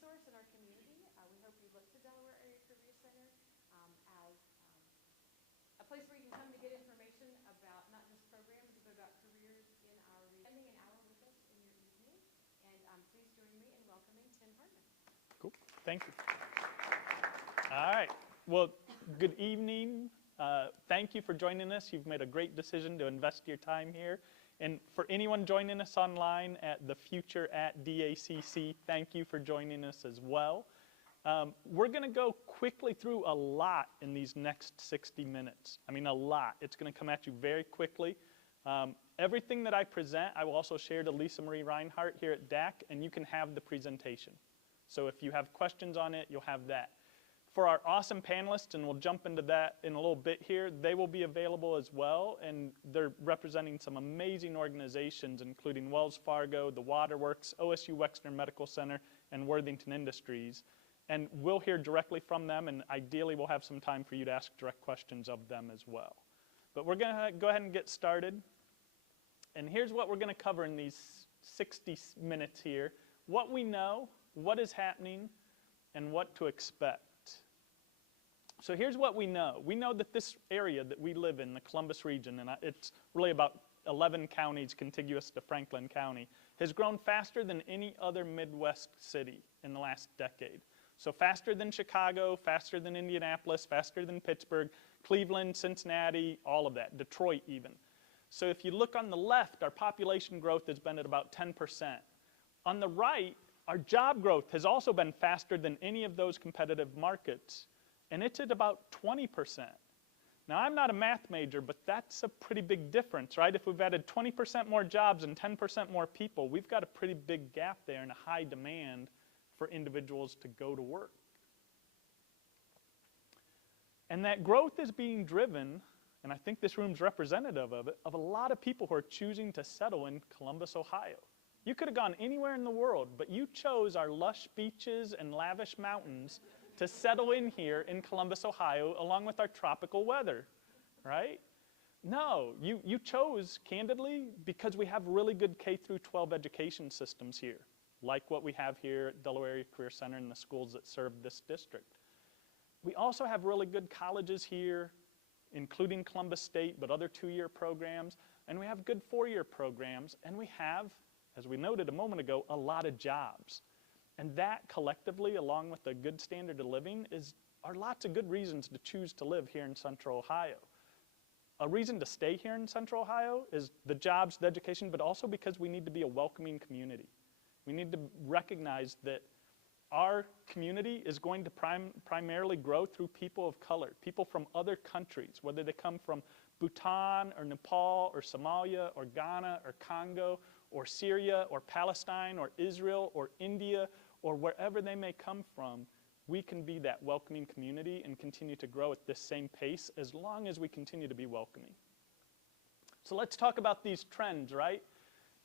resource in our community. We hope you look to Delaware Area Career Center as a place where you can come to get information about not just programs, but about careers in our region. Spending an hour with us in your evening, and please join me in welcoming Tim Hardman. Cool. Thank you. All right. Well, good evening. Thank you for joining us. You've made a great decision to invest your time here. And for anyone joining us online at the Future at DACC, thank you for joining us as well. We're going to go quickly through a lot in these next 60 minutes. I mean, a lot. It's going to come at you very quickly. Everything that I present, I will also share to Lisa Marie Reinhardt here at DAC, and you can have the presentation. So if you have questions on it, you'll have that. For our awesome panelists, and we'll jump into that in a little bit here, they will be available as well, and they're representing some amazing organizations, including Wells Fargo, the Waterworks, OSU Wexner Medical Center, and Worthington Industries. And we'll hear directly from them, and ideally we'll have some time for you to ask direct questions of them as well. But we're going to go ahead and get started. And here's what we're going to cover in these 60 minutes here. What we know, what is happening, and what to expect. So here's what we know. We know that this area that we live in, the Columbus region, and it's really about 11 counties contiguous to Franklin County, has grown faster than any other Midwest city in the last decade. So faster than Chicago, faster than Indianapolis, faster than Pittsburgh, Cleveland, Cincinnati, all of that, Detroit even. So if you look on the left, our population growth has been at about 10%. On the right, our job growth has also been faster than any of those competitive markets, and it's at about 20%. Now, I'm not a math major, but that's a pretty big difference, right? If we've added 20% more jobs and 10% more people, we've got a pretty big gap there and a high demand for individuals to go to work. And that growth is being driven, and I think this room's representative of it, of a lot of people who are choosing to settle in Columbus, Ohio. You could have gone anywhere in the world, but you chose our lush beaches and lavish mountains to settle in here in Columbus, Ohio, along with our tropical weather, right? No, you chose, candidly, because we have really good K-12 education systems here, like what we have here at Delaware Area Career Center and the schools that serve this district. We also have really good colleges here, including Columbus State, but other two-year programs, and we have good four-year programs, and we have, as we noted a moment ago, a lot of jobs. And that collectively, along with a good standard of living, are lots of good reasons to choose to live here in Central Ohio. A reason to stay here in Central Ohio is the jobs, the education, but also because we need to be a welcoming community. We need to recognize that our community is going to primarily grow through people of color, people from other countries, whether they come from Bhutan or Nepal or Somalia or Ghana or Congo or Syria or Palestine or Israel or India or wherever they may come from. We can be that welcoming community and continue to grow at this same pace as long as we continue to be welcoming. So let's talk about these trends, right?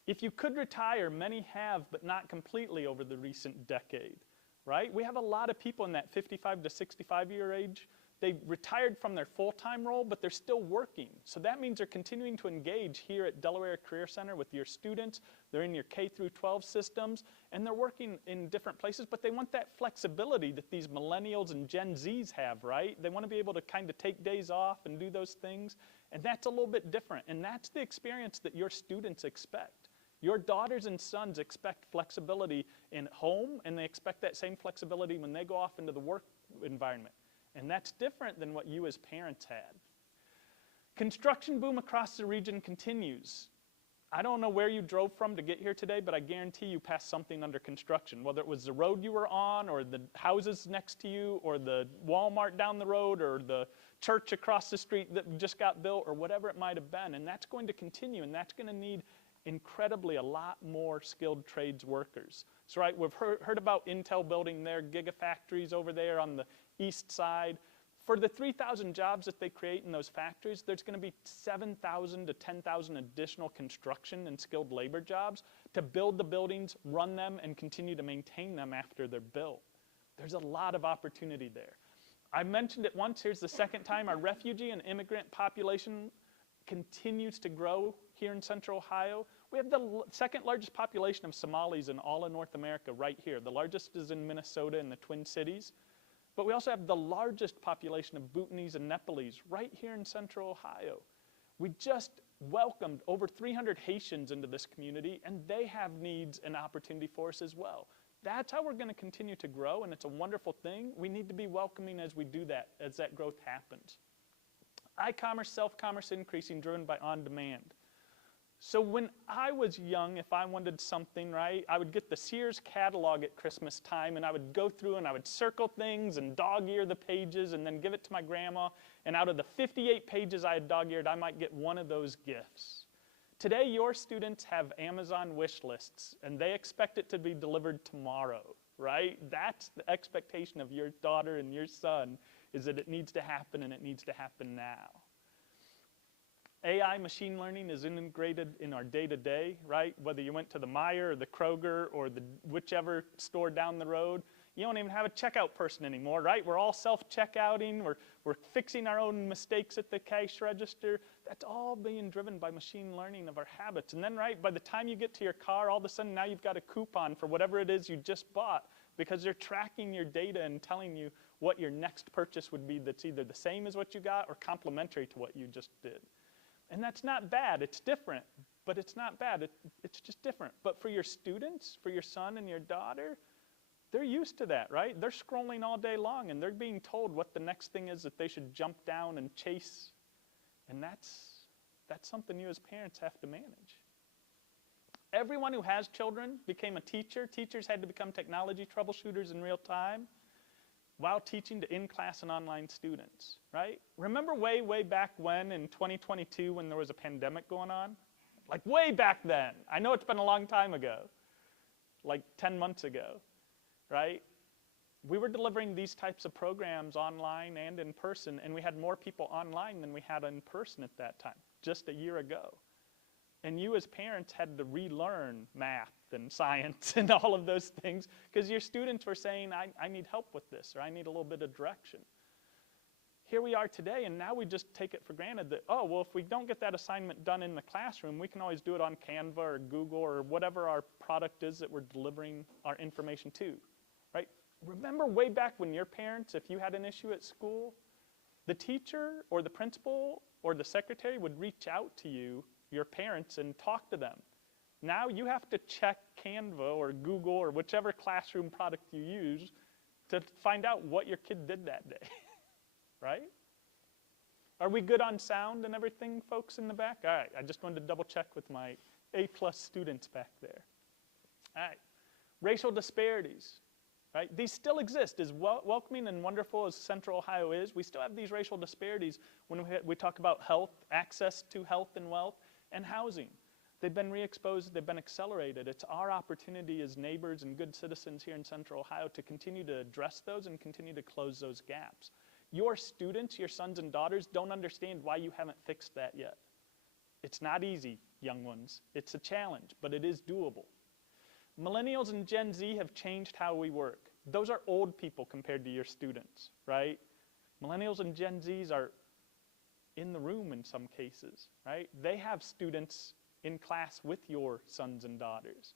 If you could retire, many have, but not completely over the recent decade, right? We have a lot of people in that 55 to 65 year age. They retired from their full-time role, but they're still working. So that means they're continuing to engage here at Delaware Career Center with your students. They're in your K-12 systems, and they're working in different places, but they want that flexibility that these millennials and Gen Zs have, right? They want to be able to kind of take days off and do those things, and that's a little bit different, and that's the experience that your students expect. Your daughters and sons expect flexibility in home, and they expect that same flexibility when they go off into the work environment. And that's different than what you as parents had. Construction boom across the region continues. I don't know where you drove from to get here today, but I guarantee you passed something under construction, whether it was the road you were on or the houses next to you or the Walmart down the road or the church across the street that just got built or whatever it might have been. And that's going to continue, and that's going to need incredibly a lot more skilled trades workers. So right, we've heard about Intel building their gigafactories over there on the east side. For the 3,000 jobs that they create in those factories, there's going to be 7,000 to 10,000 additional construction and skilled labor jobs to build the buildings, run them, and continue to maintain them after they're built. There's a lot of opportunity there. I mentioned it once, here's the second time, our refugee and immigrant population continues to grow here in Central Ohio. We have the second largest population of Somalis in all of North America right here. The largest is in Minnesota in the Twin Cities. But we also have the largest population of Bhutanese and Nepalese right here in Central Ohio. We just welcomed over 300 Haitians into this community, and they have needs and opportunity for us as well. That's how we're going to continue to grow, and it's a wonderful thing. We need to be welcoming as we do that, as that growth happens. I-commerce, self-commerce increasing, driven by on-demand. So when I was young, if I wanted something, right, I would get the Sears catalog at Christmas time, and I would go through and I would circle things and dog-ear the pages and then give it to my grandma. And out of the 58 pages I had dog-eared, I might get one of those gifts. Today, your students have Amazon wish lists, and they expect it to be delivered tomorrow, right? That's the expectation of your daughter and your son, is that it needs to happen, and it needs to happen now. AI, machine learning, is integrated in our day-to-day, right? Whether you went to the Meijer or the Kroger or the whichever store down the road, you don't even have a checkout person anymore, right? We're all self-checkouting. We're fixing our own mistakes at the cash register. That's all being driven by machine learning of our habits. And then, right, by the time you get to your car, all of a sudden now you've got a coupon for whatever it is you just bought, because they're tracking your data and telling you what your next purchase would be that's either the same as what you got or complementary to what you just did. And that's not bad. It's different, but it's not bad. It's just different. But for your students, for your son and your daughter, they're used to that, right? They're scrolling all day long, and they're being told what the next thing is that they should jump down and chase. And that's something you as parents have to manage. Everyone who has children became a teacher. Teachers had to become technology troubleshooters in real time while teaching to in-class and online students, right? Remember way, way back when in 2022 when there was a pandemic going on? Like way back then. I know it's been a long time ago, like 10 months ago, right? We were delivering these types of programs online and in person, and we had more people online than we had in person at that time, just a year ago. And you as parents had to relearn math and science and all of those things because your students were saying, I need help with this, or I need a little bit of direction. Here we are today, and now we just take it for granted that, oh, well, if we don't get that assignment done in the classroom, we can always do it on Canva or Google or whatever our product is that we're delivering our information to, right? Remember way back when your parents, if you had an issue at school, the teacher or the principal or the secretary would reach out to you, your parents, and talk to them. Now you have to check Canva or Google or whichever classroom product you use to find out what your kid did that day, right? Are we good on sound and everything, folks in the back? All right, I just wanted to double check with my A+ students back there. All right, racial disparities, right? These still exist. As welcoming and wonderful as Central Ohio is, we still have these racial disparities when we talk about health, access to health and wealth, and housing. They've been re-exposed, they've been accelerated. It's our opportunity as neighbors and good citizens here in Central Ohio to continue to address those and continue to close those gaps. Your students, your sons and daughters, don't understand why you haven't fixed that yet. It's not easy, young ones. It's a challenge, but it is doable. Millennials and Gen Z have changed how we work. Those are old people compared to your students, right? Millennials and Gen Zs are in the room in some cases, right? They have students in class with your sons and daughters.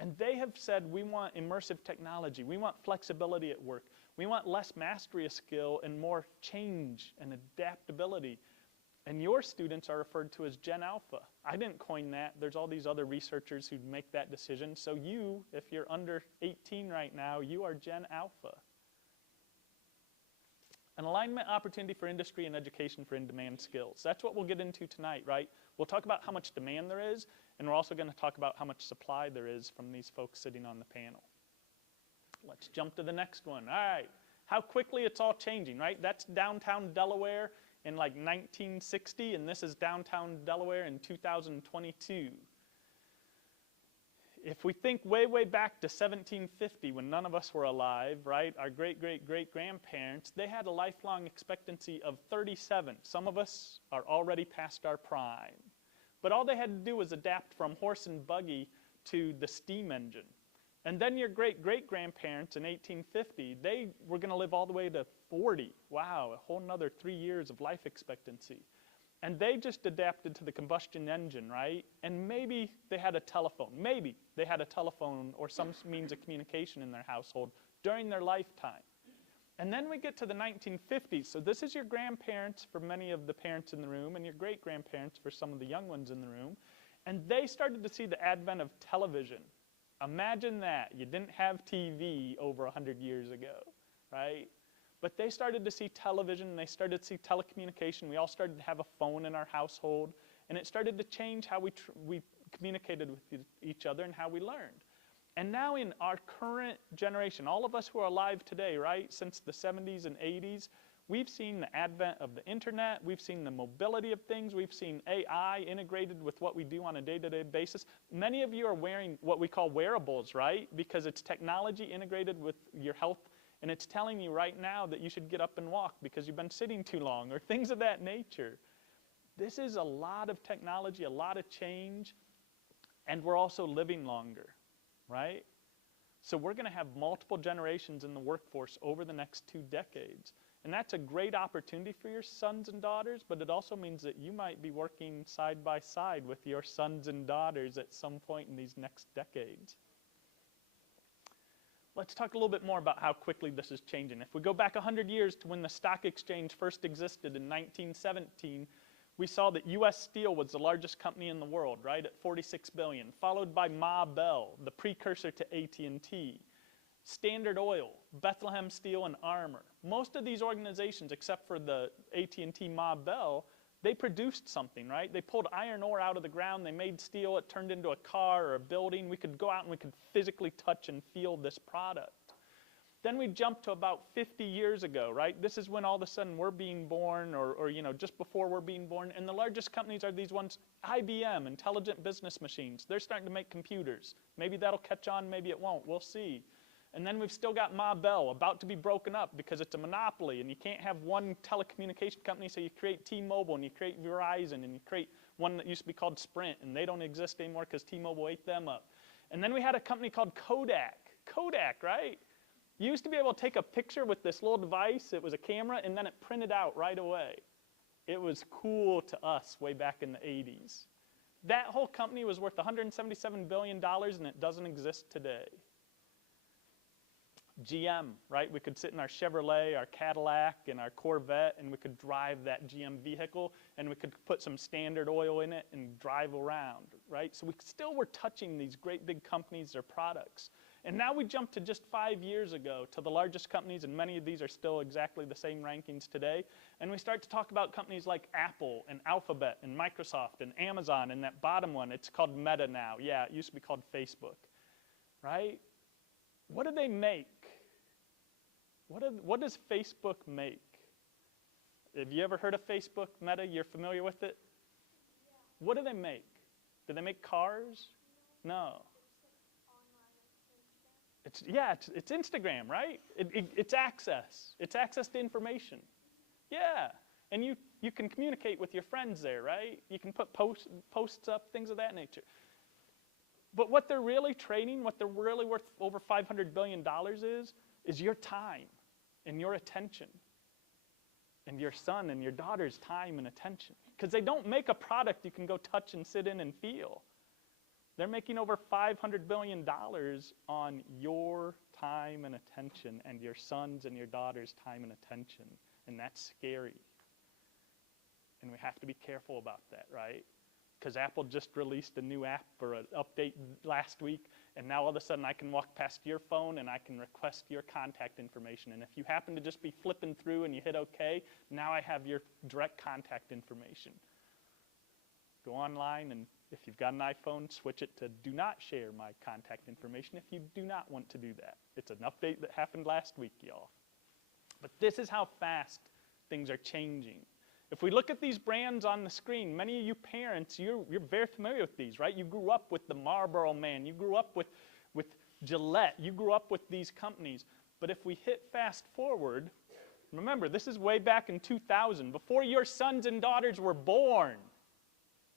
And they have said, we want immersive technology. We want flexibility at work. We want less mastery of skill and more change and adaptability. And your students are referred to as Gen Alpha. I didn't coin that. There's all these other researchers who make that decision. So you, if you're under 18 right now, you are Gen Alpha. An alignment opportunity for industry and education for in-demand skills. That's what we'll get into tonight, right? We'll talk about how much demand there is, and we're also going to talk about how much supply there is from these folks sitting on the panel. Let's jump to the next one. All right, how quickly it's all changing, right? That's downtown Delaware in like 1960, and this is downtown Delaware in 2022. If we think way, way back to 1750 when none of us were alive, right, our great-great-great-grandparents, they had a lifelong expectancy of 37. Some of us are already past our prime. But all they had to do was adapt from horse and buggy to the steam engine. And then your great-great-grandparents in 1850, they were going to live all the way to 40. Wow, a whole nother 3 years of life expectancy. And they just adapted to the combustion engine, right? And maybe they had a telephone. Maybe they had a telephone or some means of communication in their household during their lifetime. And then we get to the 1950s. So this is your grandparents for many of the parents in the room and your great-grandparents for some of the young ones in the room. And they started to see the advent of television. Imagine that. You didn't have TV over 100 years ago, right? But they started to see television, and they started to see telecommunication. We all started to have a phone in our household, and it started to change how we communicated with each other and how we learned. And now in our current generation, all of us who are alive today, right, since the 70s and 80s, we've seen the advent of the internet, we've seen the mobility of things, we've seen AI integrated with what we do on a day-to-day basis. Many of you are wearing what we call wearables, right, because it's technology integrated with your health, and it's telling you right now that you should get up and walk because you've been sitting too long, or things of that nature. This is a lot of technology, a lot of change, and we're also living longer, right? So we're going to have multiple generations in the workforce over the next 2 decades. And that's a great opportunity for your sons and daughters, but it also means that you might be working side by side with your sons and daughters at some point in these next decades. Let's talk a little bit more about how quickly this is changing. If we go back 100 years to when the stock exchange first existed in 1917, we saw that U.S. Steel was the largest company in the world, right, at $46 billion, followed by Ma Bell, the precursor to AT&T, Standard Oil, Bethlehem Steel, and Armor. Most of these organizations, except for the AT&T Ma Bell, they produced something, right? They pulled iron ore out of the ground, they made steel, it turned into a car or a building. We could go out and we could physically touch and feel this product. Then we jump to about 50 years ago, right? This is when all of a sudden we're being born, or you know, just before we're being born, and the largest companies are these ones, IBM, Intelligent Business Machines. They're starting to make computers. Maybe that'll catch on, maybe it won't, we'll see. And then we've still got Ma Bell, about to be broken up because it's a monopoly, and you can't have one telecommunication company, so you create T-Mobile, and you create Verizon, and you create one that used to be called Sprint, and they don't exist anymore because T-Mobile ate them up. And then we had a company called Kodak. Kodak, right? You used to be able to take a picture with this little device. It was a camera, and then it printed out right away. It was cool to us way back in the 80s. That whole company was worth $177 billion, and it doesn't exist today. GM, right? We could sit in our Chevrolet, our Cadillac, and our Corvette, and we could drive that GM vehicle, and we could put some Standard Oil in it and drive around, right? So we still were touching these great big companies, their products. And now we jump to just 5 years ago to the largest companies, and many of these are still exactly the same rankings today. And we start to talk about companies like Apple and Alphabet and Microsoft and Amazon, and that bottom one, it's called Meta now. Yeah, it used to be called Facebook, right? What do they make? What does Facebook make? Have you ever heard of Facebook, Meta? You're familiar with it? Yeah. What do they make? Do they make cars? No. It's Instagram, right? It's access. It's access to information. Yeah. And you can communicate with your friends there, right? You can put posts up, things of that nature. But what they're really trading, what they're really worth over $500 billion is your time and your attention and your son and your daughter's time and attention. Because they don't make a product you can go touch and sit in and feel. They're making over $500 billion on your time and attention and your son's and your daughter's time and attention. And that's scary. And we have to be careful about that, right? Because Apple just released a new app or an update last week, and now all of a sudden I can walk past your phone and I can request your contact information. And if you happen to just be flipping through and you hit OK, now I have your direct contact information. Go online, and if you've got an iPhone, switch it to do not share my contact information if you do not want to do that. It's an update that happened last week, y'all. But this is how fast things are changing. If we look at these brands on the screen, many of you parents, you're very familiar with these, right? You grew up with the Marlboro Man. You grew up with Gillette. You grew up with these companies. But if we hit fast forward, remember, this is way back in 2000, before your sons and daughters were born,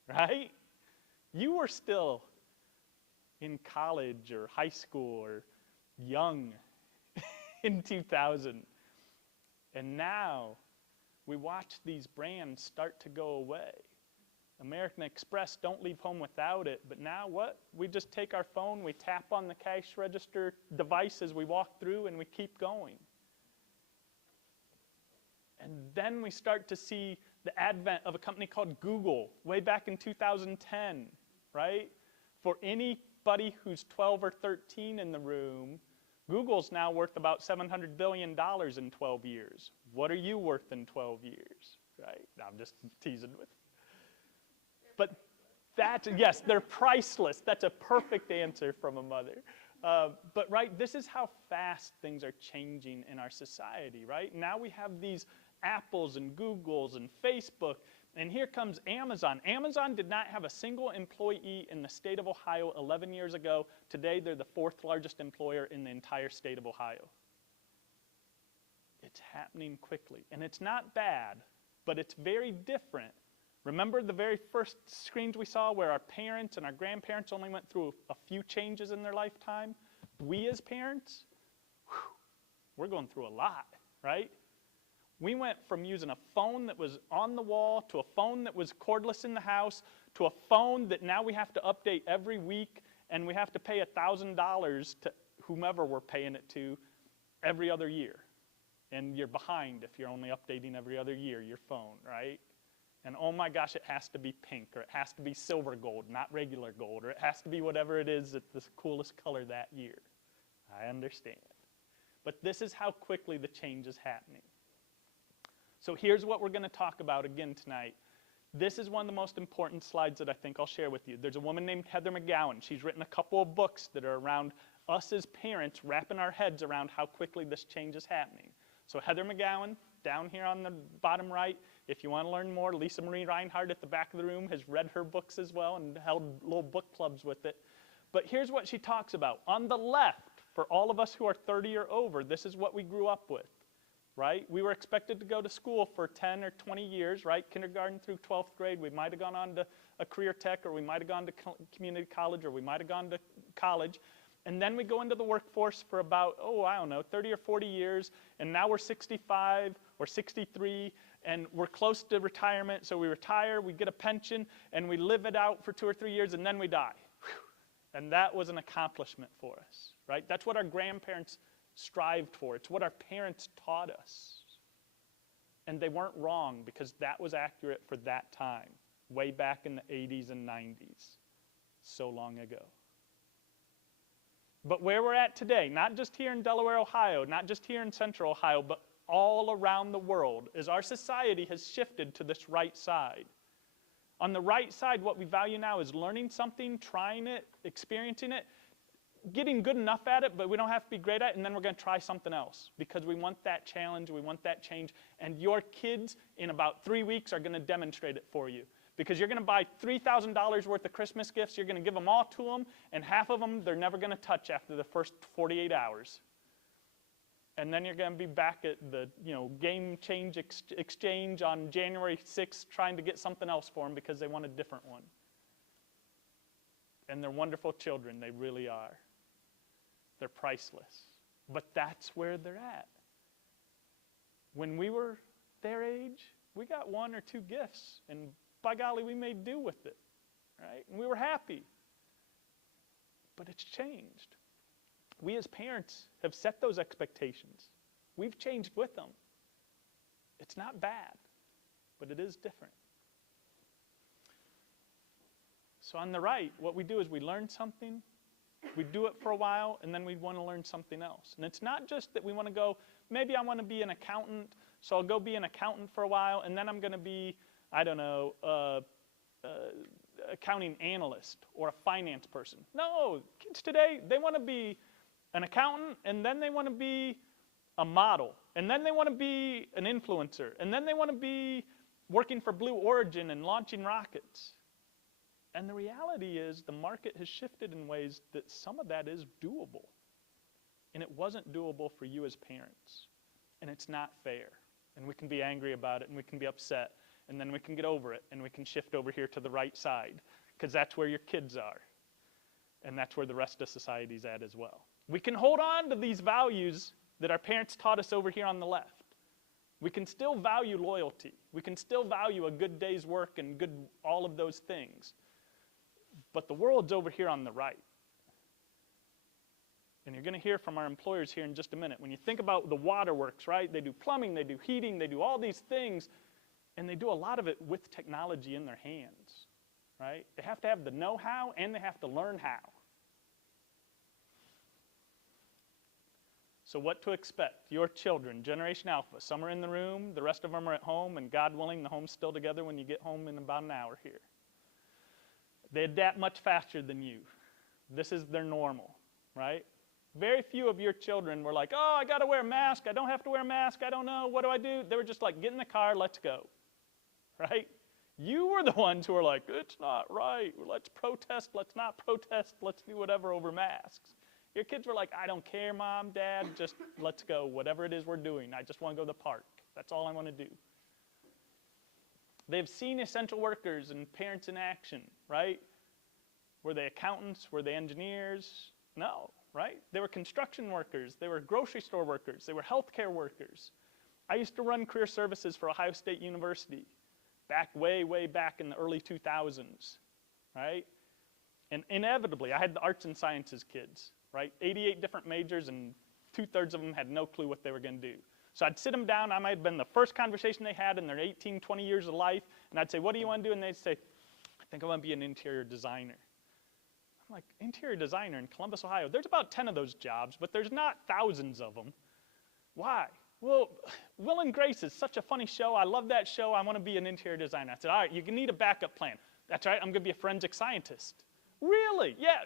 right? You were still in college or high school or young in 2000. And now We watch these brands start to go away. American Express, don't leave home without it. But now what? We just take our phone, we tap on the cash register device as we walk through, and we keep going. And then we start to see the advent of a company called Google way back in 2010, right? For anybody who's 12 or 13 in the room, Google's now worth about $700 billion in 12 years. What are you worth in 12 years, right? I'm just teasing with you. But yes, they're priceless. That's a perfect answer from a mother. But right, this is how fast things are changing in our society, right? Now we have these Apples and Googles and Facebook, and here comes Amazon. Amazon did not have a single employee in the state of Ohio 11 years ago. Today, they're the 4th largest employer in the entire state of Ohio. It's happening quickly, and it's not bad, but it's very different. Remember the very first screens we saw where our parents and our grandparents only went through a few changes in their lifetime? We as parents, we're going through a lot, right? We went from using a phone that was on the wall to a phone that was cordless in the house to a phone that now we have to update every week, and we have to pay $1,000 to whomever we're paying it to every other year. And you're behind if you're only updating every other year your phone, right? And oh my gosh, it has to be pink, or it has to be silver gold, not regular gold, or it has to be whatever it is that's the coolest color that year. I understand. But this is how quickly the change is happening. So here's what we're going to talk about again tonight. This is one of the most important slides that I think I'll share with you. There's a woman named Heather McGowan. She's written a couple of books that are around us as parents wrapping our heads around how quickly this change is happening. So Heather McGowan, down here on the bottom right, if you want to learn more, Lisa Marie Reinhardt at the back of the room has read her books as well and held little book clubs with it. But here's what she talks about. On the left, for all of us who are 30 or over, this is what we grew up with, right? We were expected to go to school for 10 or 20 years, right? Kindergarten through 12th grade. We might have gone on to a career tech, or we might have gone to community college, or we might have gone to college. And then we go into the workforce for about, 30 or 40 years, and now we're 65 or 63, and we're close to retirement, so we retire, we get a pension, and we live it out for 2 or 3 years, and then we die. Whew. And that was an accomplishment for us, right? That's what our grandparents strived for. It's what our parents taught us. And they weren't wrong, because that was accurate for that time, way back in the 80s and 90s, so long ago. But where we're at today, not just here in Delaware, Ohio, not just here in Central Ohio, but all around the world, is our society has shifted to this right side. On the right side, what we value now is learning something, trying it, experiencing it, getting good enough at it, but we don't have to be great at it, and then we're going to try something else because we want that challenge, we want that change, and your kids in about 3 weeks are going to demonstrate it for you. Because you're going to buy $3,000 worth of Christmas gifts, you're going to give them all to them, and half of them they're never going to touch after the first 48 hours. And then you're going to be back at the game change exchange on January 6th trying to get something else for them because they want a different one. And they're wonderful children, they really are. They're priceless. But that's where they're at. When we were their age, we got 1 or 2 gifts, and by golly, we made do with it, right? And we were happy. But it's changed. We as parents have set those expectations. We've changed with them. It's not bad, but it is different. So on the right, what we do is we learn something, we do it for a while, and then we want to learn something else. And it's not just that we want to go, maybe I want to be an accountant, so I'll go be an accountant for a while, and then I'm going to be accounting analyst or a finance person. No, kids today, they want to be an accountant, and then they want to be a model, and then they want to be an influencer, and then they want to be working for Blue Origin and launching rockets. And the reality is the market has shifted in ways that some of that is doable. And it wasn't doable for you as parents. And it's not fair. And we can be angry about it, and we can be upset. And then we can get over it, and we can shift over here to the right side, because that's where your kids are. And that's where the rest of society's at as well. We can hold on to these values that our parents taught us over here on the left. We can still value loyalty. We can still value a good day's work and all of those things. But the world's over here on the right. And you're going to hear from our employers here in just a minute. When you think about the waterworks, right? They do plumbing, they do heating, they do all these things, and they do a lot of it with technology in their hands, right? They have to have the know-how and they have to learn how. So what to expect? Your children, Generation Alpha, some are in the room, the rest of them are at home, and God willing, the home's still together when you get home in about an hour here. They adapt much faster than you. This is their normal, right? Very few of your children were like, oh, I got to wear a mask. I don't have to wear a mask. I don't know. What do I do? They were just like, get in the car. Let's go, right? You were the ones who were like, it's not right. Let's protest. Let's not protest. Let's do whatever over masks. Your kids were like, I don't care, Mom, Dad. Just let's go. Whatever it is we're doing. I just want to go to the park. That's all I want to do. They've seen essential workers and parents in action, right? Were they accountants? Were they engineers? No, right? They were construction workers. They were grocery store workers. They were healthcare workers. I used to run career services for Ohio State University back way, way back in the early 2000s, right? And inevitably, I had the arts and sciences kids, right? 88 different majors, and 2/3 of them had no clue what they were going to do. So I'd sit them down. I might have been the first conversation they had in their 18, 20 years of life, and I'd say, what do you want to do? And they'd say, I think I want to be an interior designer. I'm like, interior designer in Columbus, Ohio? There's about 10 of those jobs, but there's not thousands of them. Why? Well, Will and Grace is such a funny show. I love that show. I want to be an interior designer. I said, all right, you need a backup plan. That's right, I'm going to be a forensic scientist. Really? Yeah.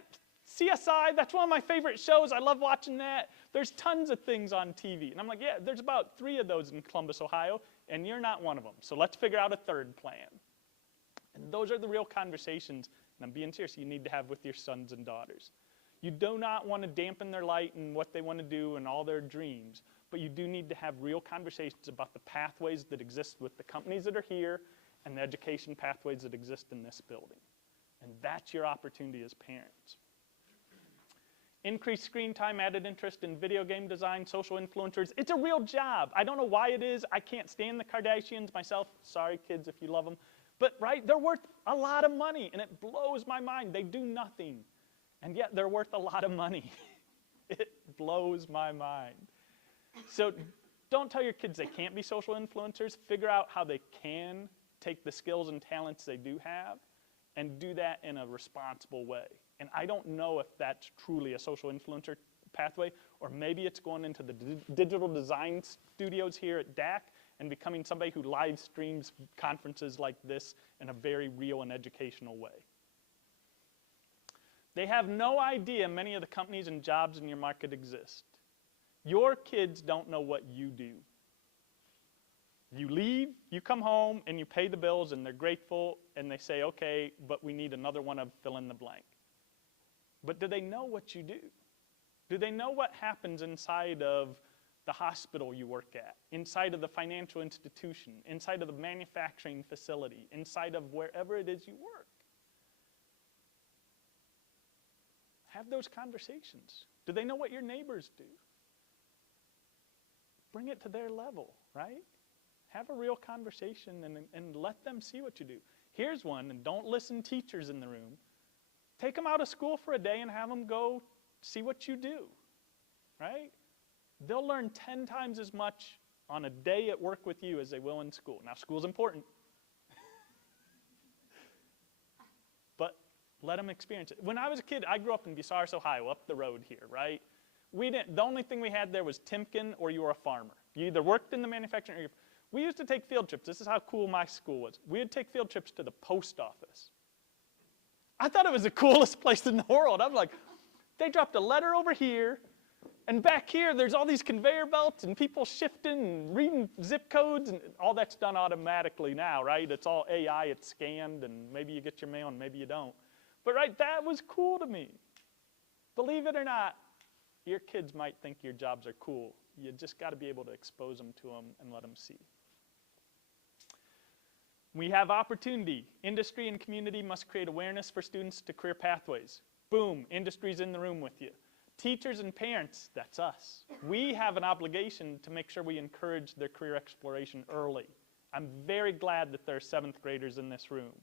CSI, that's one of my favorite shows. I love watching that. There's tons of things on TV. And I'm like, yeah, there's about 3 of those in Columbus, Ohio, and you're not one of them. So let's figure out a third plan. And those are the real conversations, and I'm being serious, you need to have with your sons and daughters. You do not want to dampen their light and what they want to do and all their dreams, but you do need to have real conversations about the pathways that exist with the companies that are here and the education pathways that exist in this building. And that's your opportunity as parents. Increased screen time, added interest in video game design, social influencers. It's a real job. I don't know why it is. I can't stand the Kardashians myself. Sorry, kids, if you love them. But, right, they're worth a lot of money, and it blows my mind. They do nothing, and yet they're worth a lot of money. It blows my mind. So don't tell your kids they can't be social influencers. Figure out how they can take the skills and talents they do have and do that in a responsible way. And I don't know if that's truly a social influencer pathway, or maybe it's going into the digital design studios here at DAC and becoming somebody who live streams conferences like this in a very real and educational way. They have no idea many of the companies and jobs in your market exist. Your kids don't know what you do. You leave, you come home, and you pay the bills, and they're grateful, and they say, okay, but we need another one of fill in the blank. But do they know what you do? Do they know what happens inside of the hospital you work at, inside of the financial institution, inside of the manufacturing facility, inside of wherever it is you work? Have those conversations. Do they know what your neighbors do? Bring it to their level, right? Have a real conversation and let them see what you do. Here's one, and don't listen teachers in the room. Take them out of school for a day and have them go see what you do, right? They'll learn 10 times as much on a day at work with you as they will in school. Now, school's important, but let them experience it. When I was a kid, I grew up in Bucyrus, Ohio, up the road here, right? The only thing we had there was Timken or you were a farmer. You either worked in the manufacturing or we used to take field trips. This is how cool my school was. We would take field trips to the post office. I thought it was the coolest place in the world. I'm like, they dropped a letter over here, and back here there's all these conveyor belts and people shifting and reading zip codes, and all that's done automatically now, right? It's all AI, it's scanned, and maybe you get your mail and maybe you don't. But right, that was cool to me. Believe it or not, your kids might think your jobs are cool. You just got to be able to expose them to them and let them see. We have opportunity. Industry and community must create awareness for students to career pathways. Boom, industry's in the room with you. Teachers and parents, that's us. We have an obligation to make sure we encourage their career exploration early. I'm very glad that there are 7th graders in this room,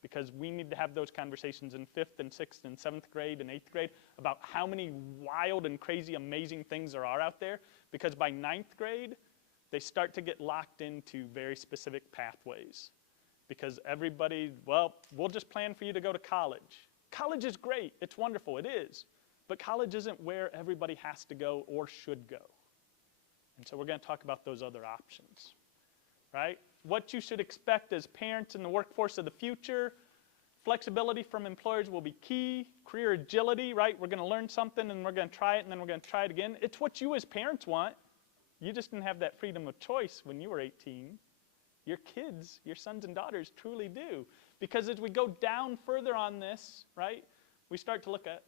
because we need to have those conversations in 5th and 6th and 7th grade and 8th grade about how many wild and crazy, amazing things there are out there, because by 9th grade, they start to get locked into very specific pathways. Because everybody, well, we'll just plan for you to go to college. College is great, it's wonderful, it is. But college isn't where everybody has to go or should go. And so we're going to talk about those other options, right? What you should expect as parents in the workforce of the future. Flexibility from employers will be key. Career agility, right? We're going to learn something and we're going to try it and then we're going to try it again. It's what you as parents want. You just didn't have that freedom of choice when you were 18. Your kids, your sons and daughters truly do. Because as we go down further on this, right, we start to look at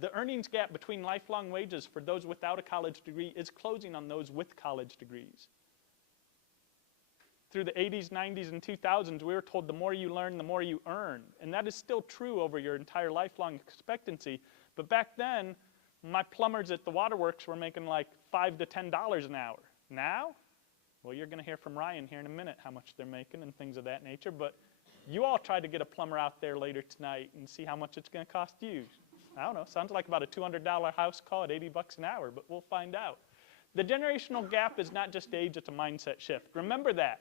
the earnings gap between lifelong wages for those without a college degree is closing on those with college degrees. Through the 80s, 90s, and 2000s, we were told the more you learn, the more you earn. And that is still true over your entire lifelong expectancy. But back then, my plumbers at the waterworks were making like $5 to $10 an hour. Now, well, you're going to hear from Ryan here in a minute how much they're making and things of that nature. But you all try to get a plumber out there later tonight and see how much it's going to cost you. I don't know, sounds like about a $200 house call at 80 bucks an hour, but we'll find out. The generational gap is not just age, it's a mindset shift. Remember that.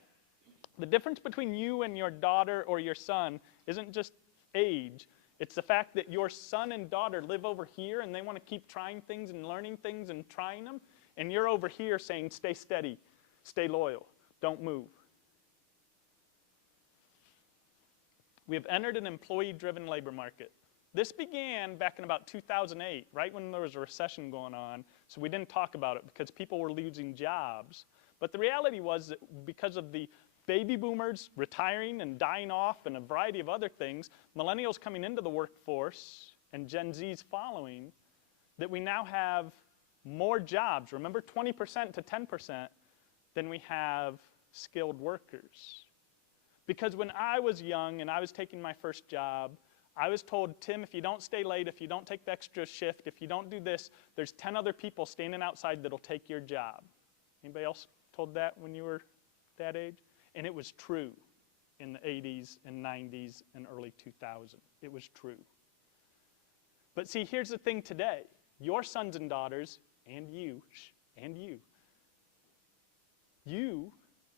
The difference between you and your daughter or your son isn't just age. It's the fact that your son and daughter live over here and they want to keep trying things and learning things and trying them. And you're over here saying, stay steady, stay loyal, don't move. We have entered an employee-driven labor market. This began back in about 2008, right when there was a recession going on. So we didn't talk about it because people were losing jobs. But the reality was that because of the baby boomers retiring and dying off and a variety of other things, millennials coming into the workforce and Gen Z's following, that we now have more jobs, remember 20% to 10%, than we have skilled workers. Because when I was young and I was taking my first job, I was told, Tim, if you don't stay late, if you don't take the extra shift, if you don't do this, there's 10 other people standing outside that'll take your job. Anybody else told that when you were that age? And it was true in the 80s and 90s and early 2000s. It was true. But see, here's the thing today. Your sons and daughters, and you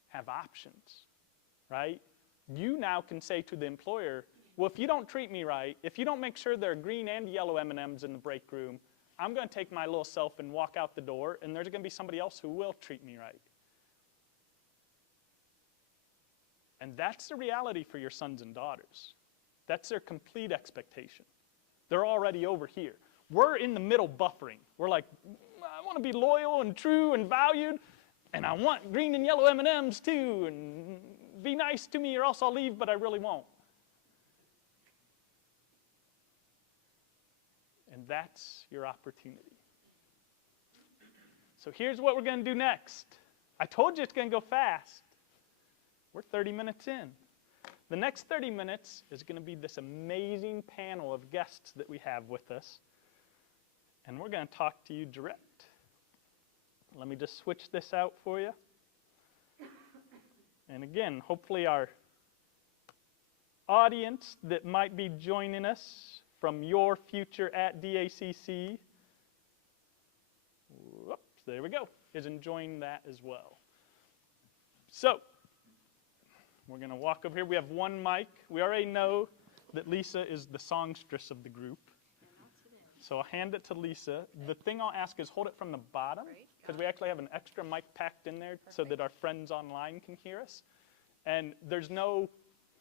have options, right? You now can say to the employer, well, if you don't treat me right, if you don't make sure there are green and yellow M&Ms in the break room, I'm going to take my little self and walk out the door, and there's going to be somebody else who will treat me right. And that's the reality for your sons and daughters. That's their complete expectation. They're already over here. We're in the middle buffering. We're like, I want to be loyal and true and valued, and I want green and yellow M&Ms too, and be nice to me or else I'll leave, but I really won't. And that's your opportunity. So here's what we're going to do next. I told you it's going to go fast. We're 30 minutes in. The next 30 minutes is going to be this amazing panel of guests that we have with us. And we're going to talk to you direct. Let me just switch this out for you. And again, hopefully our audience that might be joining us from your future at DACC, whoops, there we go, is enjoying that as well. So, we're going to walk over here. We have one mic. We already know that Lisa is the songstress of the group. So I'll hand it to Lisa. The thing I'll ask is hold it from the bottom, because we actually have an extra mic packed in there so that our friends online can hear us. And there's no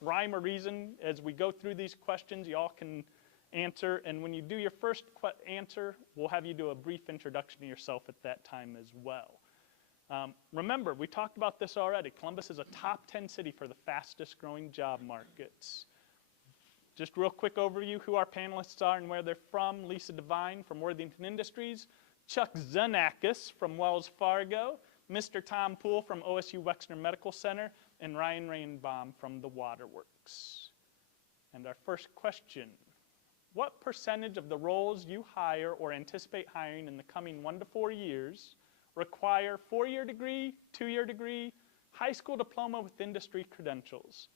rhyme or reason. As we go through these questions, you all can answer. And when you do your first answer, we'll have you do a brief introduction to yourself at that time as well. Remember, we talked about this already. Columbus is a top 10 city for the fastest growing job markets. Just real quick overview who our panelists are and where they're from. Lisa Devine from Worthington Industries, Chuck Zanakis from Wells Fargo, Mr. Tom Poole from OSU Wexner Medical Center, and Ryan Rainbaum from the Waterworks. And our first question what percentage of the roles you hire or anticipate hiring in the coming 1 to 4 years require 4-year degree, 2-year degree, high school diploma with industry credentials?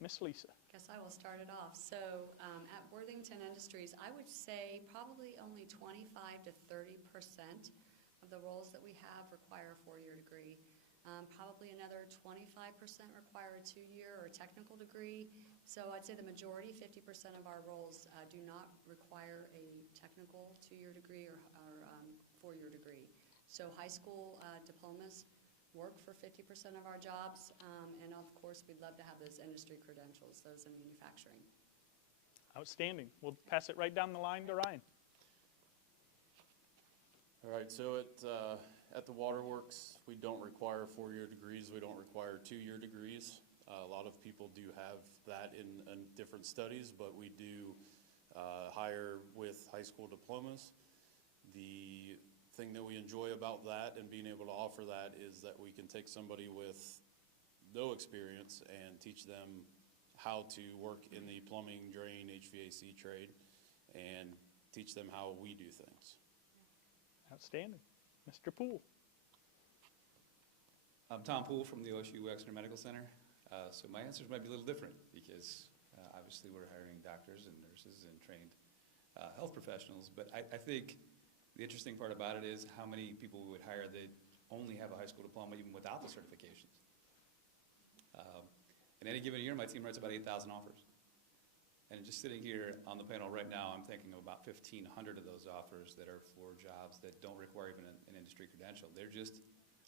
Miss Lisa. Guess I will start it off. So at Worthington Industries, I would say probably only 25 to 30% of the roles that we have require a 4-year degree. Probably another 25% require a 2-year or technical degree. So I'd say the majority, 50% of our roles do not require a technical 2-year degree or 4-year degree. So high school diplomas work for 50% of our jobs, and of course we'd love to have those industry credentials, those in manufacturing. Outstanding. We'll pass it right down the line to Ryan. All right, so at the Waterworks, we don't require 4-year degrees. We don't require 2-year degrees. A lot of people do have that in different studies, but we do hire with high school diplomas. The thing that we enjoy about that and being able to offer that is that we can take somebody with no experience and teach them how to work in the plumbing, drain, HVAC trade, and teach them how we do things. Outstanding. Mr. Poole. I'm Tom Poole from the OSU Wexner Medical Center. So my answers might be a little different because obviously we're hiring doctors and nurses and trained health professionals. But I think the interesting part about it is how many people we would hire that only have a high school diploma even without the certifications. In any given year, my team writes about 8,000 offers. And just sitting here on the panel right now, I'm thinking of about 1,500 of those offers that are for jobs that don't require even an industry credential. They're just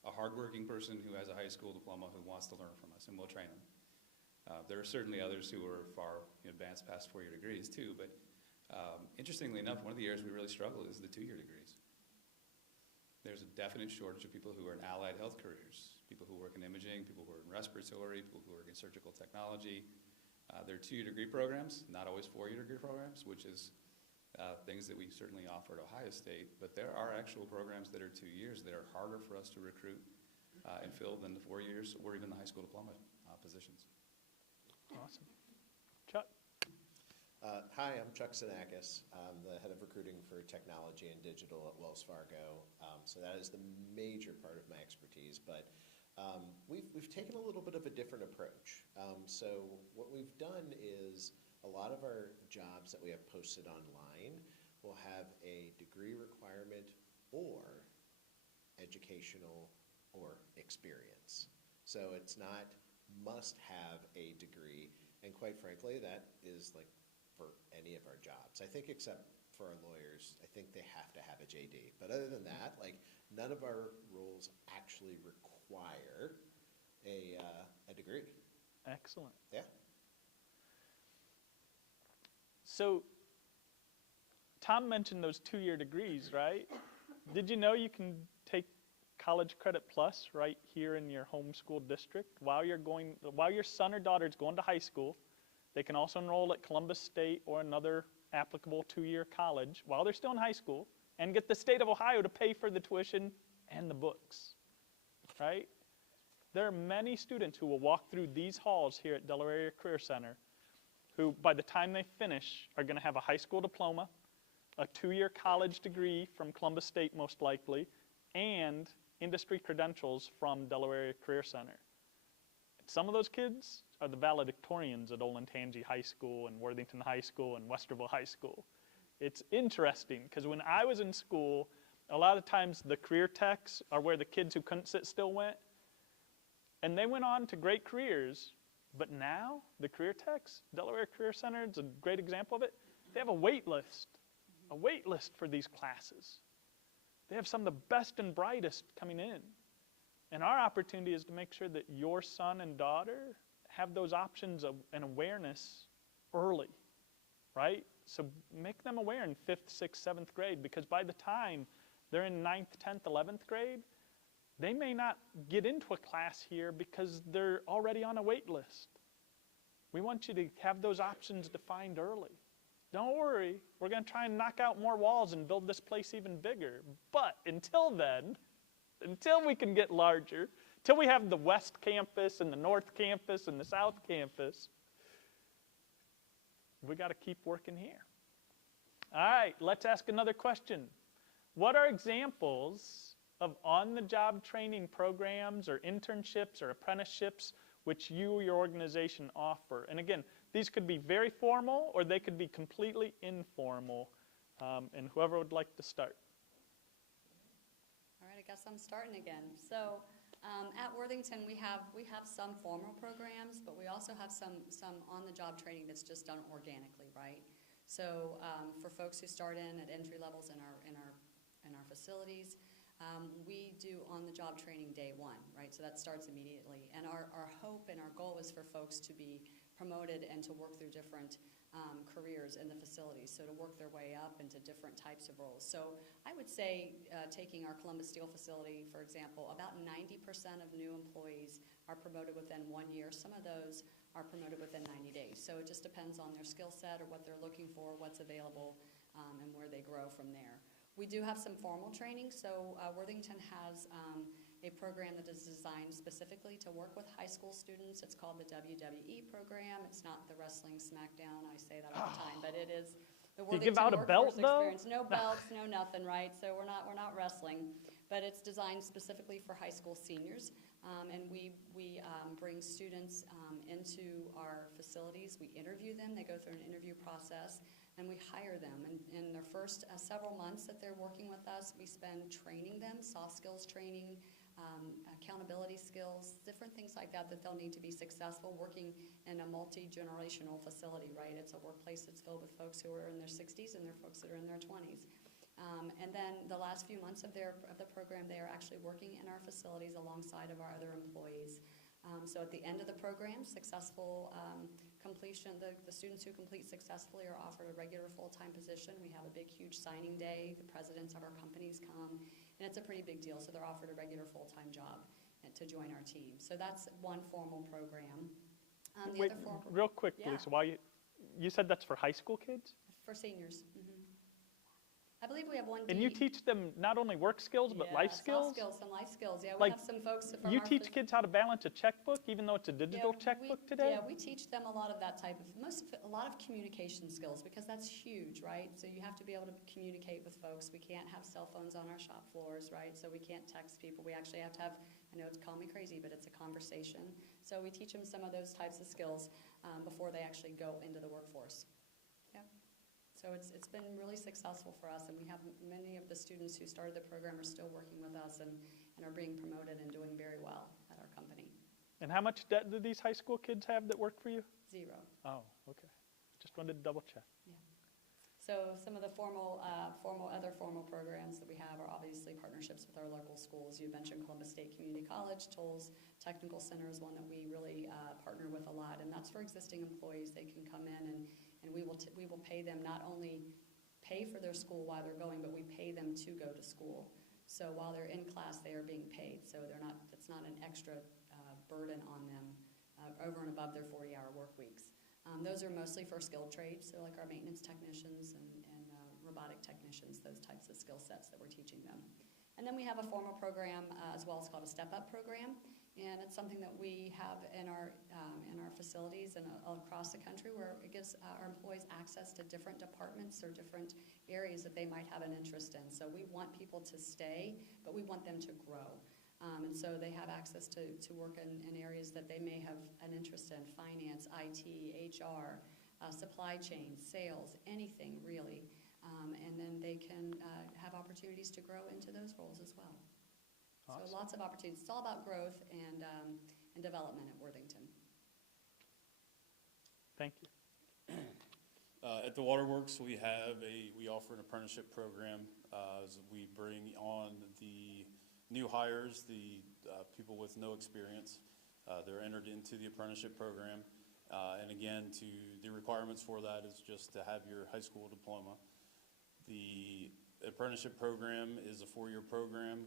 a hardworking person who has a high school diploma who wants to learn from us, and we'll train them. There are certainly others who are far advanced past 4-year degrees too, but interestingly enough, one of the areas we really struggle is the 2-year degrees. There's a definite shortage of people who are in allied health careers, people who work in imaging, people who are in respiratory, people who work in surgical technology. There are 2-year degree programs, not always 4-year degree programs, which is things that we certainly offer at Ohio State, but there are actual programs that are 2 years that are harder for us to recruit and fill than the 4 years or even the high school diploma positions. Awesome. Chuck. Hi, I'm Chuck Sinakis. I'm the head of recruiting for technology and digital at Wells Fargo. So that is the major part of my expertise, but we've taken a little bit of a different approach. So what we've done is a lot of our jobs that we have posted online will have a degree requirement or educational or experience. So it's not must have a degree, and quite frankly, that is like for any of our jobs. I think except for our lawyers, I think they have to have a JD. But other than that, like none of our roles actually require a degree. Excellent. Yeah. So Tom mentioned those 2-year degrees, right? Did you know you can take College Credit Plus right here in your home school district while your son or daughter is going to high school? They can also enroll at Columbus State or another applicable 2-year college while they're still in high school and get the state of Ohio to pay for the tuition and the books, right? There are many students who will walk through these halls here at Delaware Area Career Center who, by the time they finish, are going to have a high school diploma, a 2-year college degree from Columbus State most likely, and industry credentials from Delaware Area Career Center. Some of those kids are the valedictorians at Olentangy High School and Worthington High School and Westerville High School. It's interesting because when I was in school, a lot of times the career techs are where the kids who couldn't sit still went, and they went on to great careers. But now, the career techs, Delaware Career Center is a great example of it. They have a wait list for these classes. They have some of the best and brightest coming in. And our opportunity is to make sure that your son and daughter have those options and awareness early, right? So make them aware in 5th, 6th, 7th grade, because by the time they're in 9th, 10th, 11th grade, they may not get into a class here because they're already on a wait list. We want you to have those options defined early. Don't worry, we're going to try and knock out more walls and build this place even bigger. But until then, until we can get larger, till we have the West Campus and the North Campus and the South Campus, we got to keep working here. All right, let's ask another question. What are examples of on-the-job training programs or internships or apprenticeships which you or your organization offer? And again, these could be very formal or they could be completely informal. And whoever would like to start. All right, I guess I'm starting again. So at Worthington, we have some formal programs, but we also have some on-the-job training that's just done organically, right? So for folks who start in at entry levels in our facilities, we do on-the-job training day one, right? So that starts immediately. And our hope and our goal is for folks to be promoted and to work through different careers in the facilities, so to work their way up into different types of roles. So I would say, taking our Columbus Steel facility, for example, about 90% of new employees are promoted within 1 year. Some of those are promoted within 90 days. So it just depends on their skill set or what they're looking for, what's available, and where they grow from there. We do have some formal training. So Worthington has a program that is designed specifically to work with high school students. It's called the WWE program. It's not the wrestling SmackDown. I say that all the time, but it is the Do you Worthington give out a Workforce belt, though? Experience. No belts, no nothing, right? So we're not wrestling, but it's designed specifically for high school seniors. And we bring students into our facilities. We interview them. They go through an interview process, and we hire them. And in their first several months that they're working with us, we spend training them, soft skills training, accountability skills, different things like that they'll need to be successful working in a multi-generational facility, right? It's a workplace that's filled with folks who are in their 60s and there are folks that are in their 20s. And then the last few months of the program, they are actually working in our facilities alongside of our other employees. So at the end of the program, successful completion, the students who complete successfully are offered a regular full-time position. We have a big, huge signing day. The presidents of our companies come, and it's a pretty big deal. So they're offered a regular full-time job to join our team. So that's one formal program. Wait, real quickly, Yeah. so you said that's for high school kids? For seniors. I believe we have one And you teach them not only work skills, but life skills? Soft skills, some life skills. Yeah, we Like, have some folks from You our teach kids how to balance a checkbook, even though it's a digital checkbook today? Yeah, we teach them a lot of that type of, a lot of communication skills, because that's huge, right? So you have to be able to communicate with folks. We can't have cell phones on our shop floors, right? So we can't text people. We actually have to have, I know it's call me crazy, but it's a conversation. So we teach them some of those types of skills before they actually go into the workforce. Yep. So it's been really successful for us, and we have many of the students who started the program are still working with us and are being promoted and doing very well at our company. And how much debt do these high school kids have that work for you? 0. Oh, okay. Just wanted to double check. Yeah. So some of the other formal programs that we have are obviously partnerships with our local schools. You mentioned Columbus State Community College. Tolles Technical Center is one that we really partner with a lot, and that's for existing employees. They can come in and we will pay them, not only pay for their school while they're going, but we pay them to go to school. So while they're in class, they are being paid. So it's not an extra burden on them over and above their 40-hour work weeks. Those are mostly for skilled trades, so like our maintenance technicians and robotic technicians, those types of skill sets that we're teaching them. And then we have a formal program as well. It's called a step-up program, and it's something that we have in our facilities and across the country, where it gives our employees access to different departments or different areas that they might have an interest in. So we want people to stay, but we want them to grow. And so they have access to work in areas that they may have an interest in: finance, IT, HR, supply chain, sales, anything really. And then they can have opportunities to grow into those roles as well. Awesome. So lots of opportunities. It's all about growth and development at Worthington. Thank you. At the Waterworks, we offer an apprenticeship program. As we bring on the new hires, the people with no experience. They're entered into the apprenticeship program. And again, the requirements for that is just to have your high school diploma. The apprenticeship program is a 4-year program.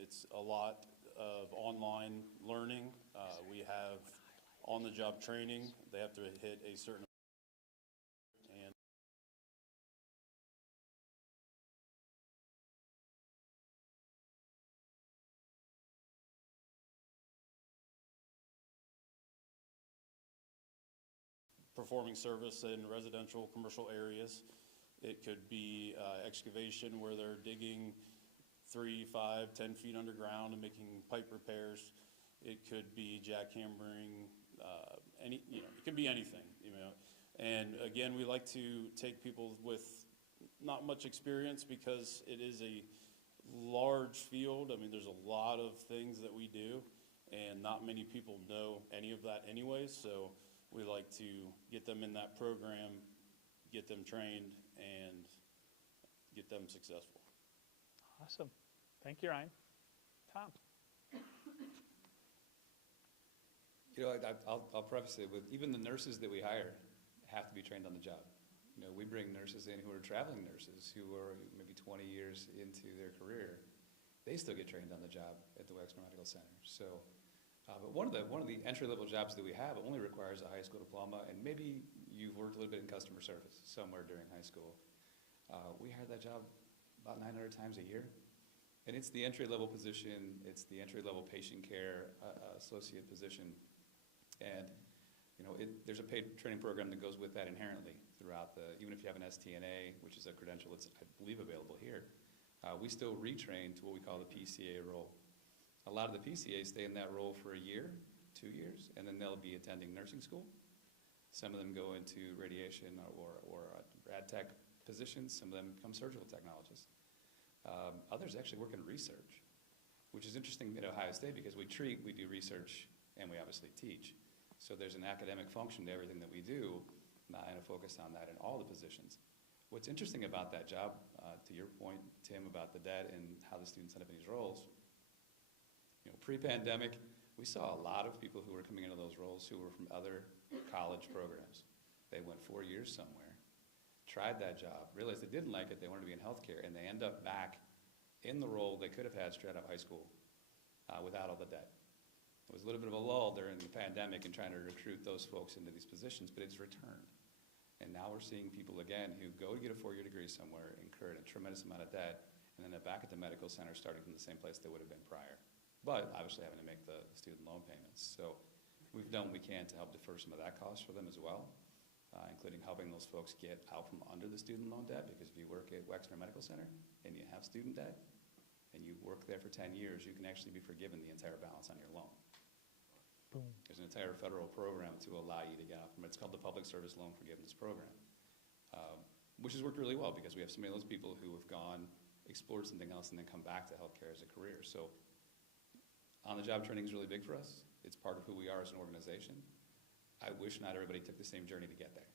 It's a lot of online learning. We have on-the-job training. They have to hit a certain and performing service in residential, commercial areas. It could be excavation where they're digging 3, 5, 10 feet underground and making pipe repairs. It could be jackhammering, it could be anything, And again, we like to take people with not much experience because it is a large field. I mean, there's a lot of things that we do, and not many people know any of that anyways. So we like to get them in that program, get them trained, and get them successful. Awesome. Thank you, Ryan. Tom? I'll preface it with, even the nurses that we hire have to be trained on the job. We bring nurses in who are traveling nurses who are maybe 20 years into their career. They still get trained on the job at the Wexner Medical Center. So, but one of the entry-level jobs that we have only requires a high school diploma, and maybe you've worked a little bit in customer service somewhere during high school. We hire that job about 900 times a year. And it's the entry-level position, it's the entry-level patient care associate position. And there's a paid training program that goes with that inherently throughout even if you have an STNA, which is a credential that's, I believe, available here, we still retrain to what we call the PCA role. A lot of the PCAs stay in that role for a year, 2 years, and then they'll be attending nursing school. Some of them go into radiation or rad tech positions. Some of them become surgical technologists. Others actually work in research, which is interesting at Ohio State because we do research, and we obviously teach. So there's an academic function to everything that we do, and a focus on that in all the positions. What's interesting about that job, to your point, Tim, about the debt and how the students end up in these roles, pre-pandemic, we saw a lot of people who were coming into those roles who were from other college programs. They went 4 years somewhere, tried that job, realized they didn't like it, they wanted to be in healthcare, and they end up back in the role they could have had straight out of high school without all the debt. It was a little bit of a lull during the pandemic in trying to recruit those folks into these positions, but it's returned. And now we're seeing people again who go to get a 4-year degree somewhere, incur a tremendous amount of debt, and then they're back at the medical center starting from the same place they would have been prior. But obviously having to make the student loan payments. So we've done what we can to help defer some of that cost for them as well, including helping those folks get out from under the student loan debt, because if you work at Wexner Medical Center and you have student debt, and you work there for 10 years, you can actually be forgiven the entire balance on your loan. Boom. There's an entire federal program to allow you to get out from it. It's called the Public Service Loan Forgiveness Program, which has worked really well because we have so many of those people who have gone, explored something else, and then come back to healthcare as a career. So on-the-job training is really big for us. It's part of who we are as an organization. I wish not everybody took the same journey to get there.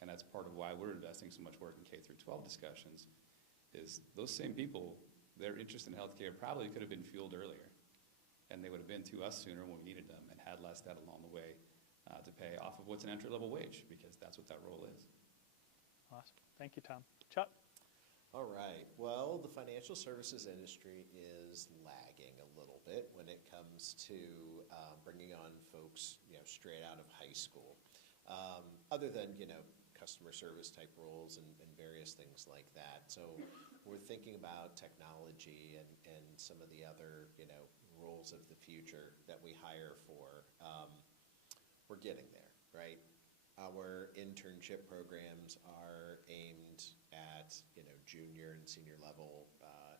And that's part of why we're investing so much work in K through 12 discussions, is those same people, their interest in healthcare probably could have been fueled earlier. And they would have been to us sooner when we needed them and had less debt along the way to pay off of what's an entry-level wage, because that's what that role is. Awesome. Thank you, Tom. Chuck? All right. Well, the financial services industry is lagging a little bit when it comes to bringing on folks, straight out of high school. Other than, customer service type roles and various things like that. So we're thinking about technology and some of the other, roles of the future that we hire for. We're getting there, right? Our internship programs are aimed at, junior and senior level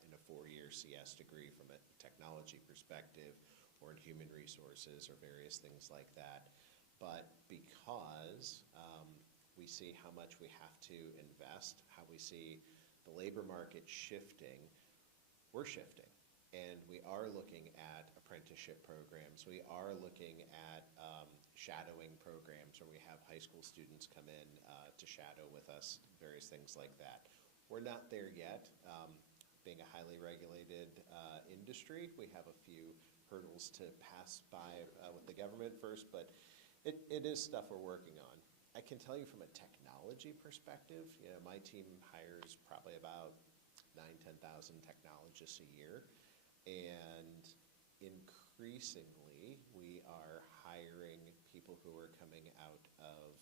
in a 4-year CS degree from a technology perspective, or in human resources or various things like that. But because we see how much we have to invest, how we see the labor market shifting, we're shifting. And we are looking at apprenticeship programs. We are looking at shadowing programs where we have high school students come in to shadow with us, various things like that. We're not there yet. Being a highly regulated industry, we have a few hurdles to pass by with the government first, but it is stuff we're working on. I can tell you from a technology perspective, my team hires probably about 9,000 to 10,000 technologists a year. And increasingly, we are hiring people who are coming out of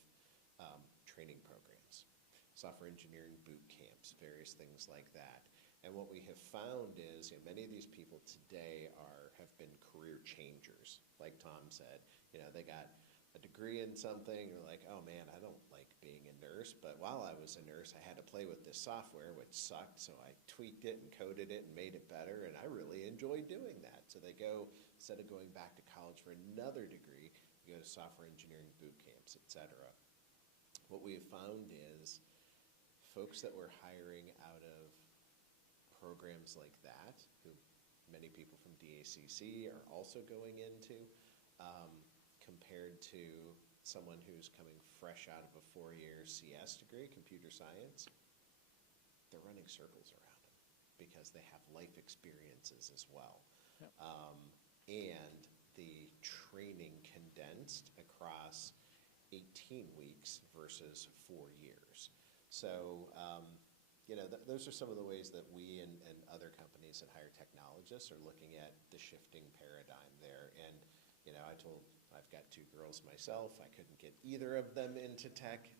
training programs, software engineering boot camps, various things like that. And what we have found is many of these people today have been career changers. Like Tom said, they got a degree in something, you're like, oh man, I don't like being a nurse, but while I was a nurse, I had to play with this software, which sucked, so I tweaked it and coded it and made it better, and I really enjoyed doing that. So they go, instead of going back to college for another degree, you go to software engineering boot camps, et cetera. What we have found is folks that we're hiring out of programs like that, who many people from DACC are also going into, compared to someone who's coming fresh out of a 4-year CS degree, computer science, they're running circles around them because they have life experiences as well. Yep. And the training condensed across 18 weeks versus 4 years. So, those are some of the ways that we and other companies that hire technologists are looking at the shifting paradigm there. And, I've got 2 girls myself. I couldn't get either of them into tech,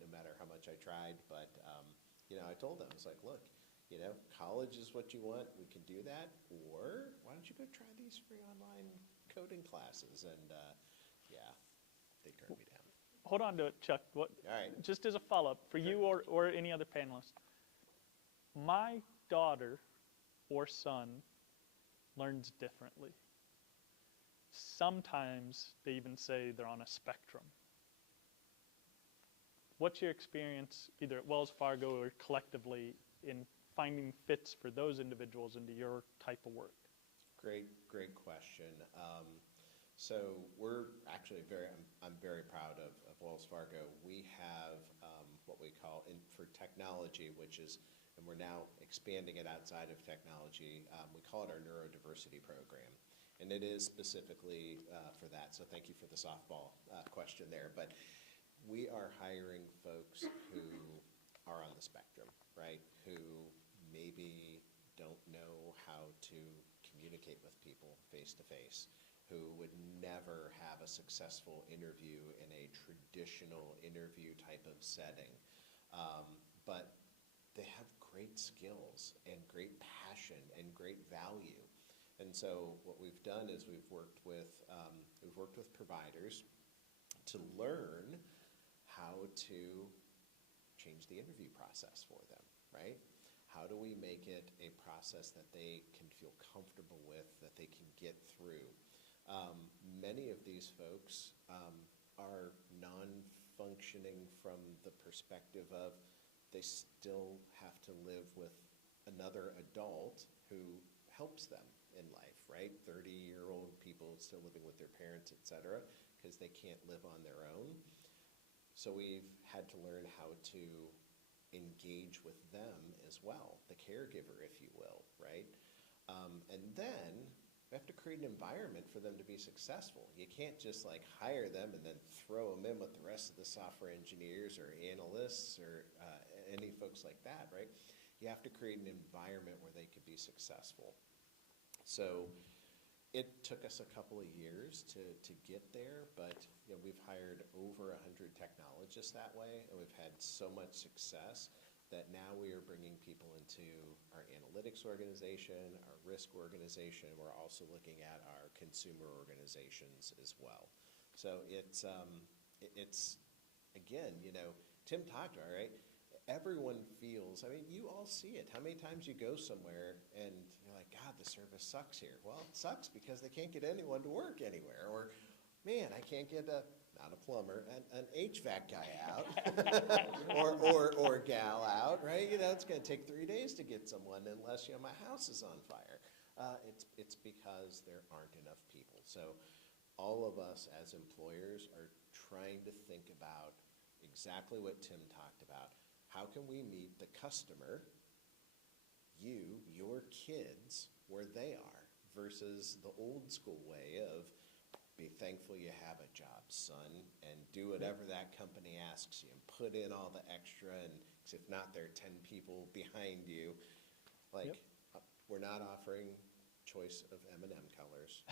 no matter how much I tried. But, I told them, I was like, look, college is what you want. We can do that. Or why don't you go try these free online coding classes? And, they turned me down. Hold on to it, Chuck. All right. Just as a follow-up, for you or any other panelist, my daughter or son learns differently. Sometimes they even say they're on a spectrum. What's your experience, either at Wells Fargo or collectively, in finding fits for those individuals into your type of work? Great question. So we're actually I'm very proud of Wells Fargo. We have what we call, for technology, which is, and we're now expanding it outside of technology, we call it our neurodiversity program. And it is specifically for that, so thank you for the softball question there. But we are hiring folks who are on the spectrum, right? Who maybe don't know how to communicate with people face to face, who would never have a successful interview in a traditional interview type of setting. But they have great skills and great passion and great value. And so what we've done is we've worked with providers to learn how to change the interview process for them, right? How do we make it a process that they can feel comfortable with, that they can get through? Many of these folks are non-functioning from the perspective of they still have to live with another adult who helps them in life, right? 30-year-old people still living with their parents, et cetera, because they can't live on their own. So we've had to learn how to engage with them as well, the caregiver, if you will, right? And then we have to create an environment for them to be successful. You can't just hire them and then throw them in with the rest of the software engineers or analysts or any folks like that, right? You have to create an environment where they could be successful. So it took us a couple of years to get there, but we've hired over 100 technologists that way, and we've had so much success that now we are bringing people into our analytics organization, our risk organization. We're also looking at our consumer organizations as well. So it's again, Tim talked about, right? Everyone feels, you all see it. How many times you go somewhere and you're like, God, the service sucks here. Well, it sucks because they can't get anyone to work anywhere. Or, man, I can't get not a plumber, an HVAC guy out or gal out, right? It's going to take 3 days to get someone unless, my house is on fire. It's because there aren't enough people. So all of us as employers are trying to think about exactly what Tim talked about. How can we meet the customer, your kids, where they are, versus the old school way of be thankful you have a job, son, and do whatever that company asks you, and put in all the extra, and if not, there are 10 people behind you. We're not offering choice of M&M colors.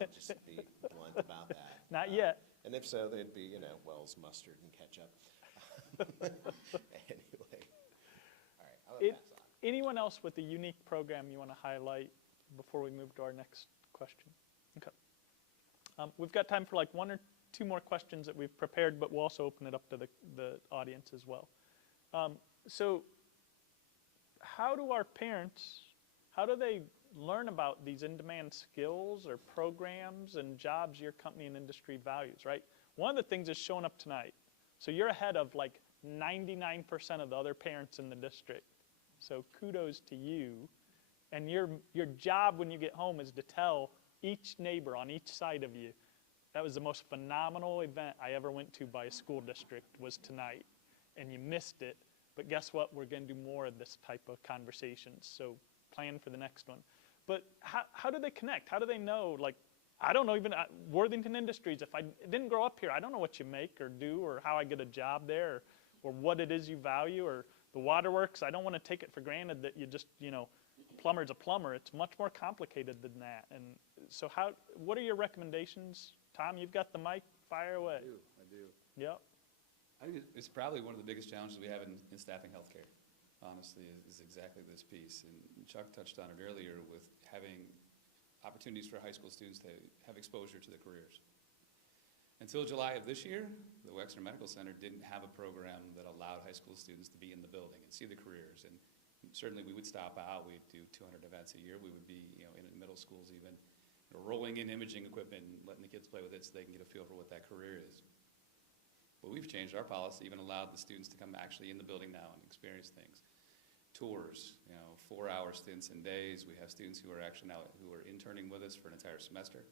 I'll just be blunt about that. Not yet. And if so, they'd be, Wells mustard and ketchup. Anyway, all right, I'll pass on. Anyone else with a unique program you want to highlight before we move to our next question? Okay. We've got time for 1 or 2 more questions that we've prepared, but we'll also open it up to the audience as well. So how do our parents, how do they learn about these in-demand skills or programs and jobs your company and industry values, right? One of the things is showing up tonight. So you're ahead of like 99% of the other parents in the district. So kudos to you. And your job when you get home is to tell each neighbor on each side of you, that was the most phenomenal event I ever went to by a school district was tonight. And you missed it. But guess what? We're going to do more of this type of conversations. So plan for the next one. But how do they connect? How do they know? Like, I don't know, even Worthington Industries, if I didn't grow up here, I don't know what you make or do or how I get a job there or what it is you value, or the waterworks. I don't want to take it for granted that you just, plumber's a plumber. It's much more complicated than that. And so what are your recommendations? Tom, you've got the mic. Fire away. I do. Yep. I think it's probably one of the biggest challenges we have in staffing healthcare, honestly, is exactly this piece. And Chuck touched on it earlier with having opportunities for high school students to have exposure to the careers. Until July of this year, the Wexner Medical Center didn't have a program that allowed high school students to be in the building and see the careers. And certainly we would stop out. We'd do 200 events a year. We would be, in middle schools even, rolling in imaging equipment and letting the kids play with it so they can get a feel for what that career is. But we've changed our policy, even allowed the students to come actually in the building now and experience things. Tours, 4-hour stints and days. We have students who are actually now interning with us for an entire semester.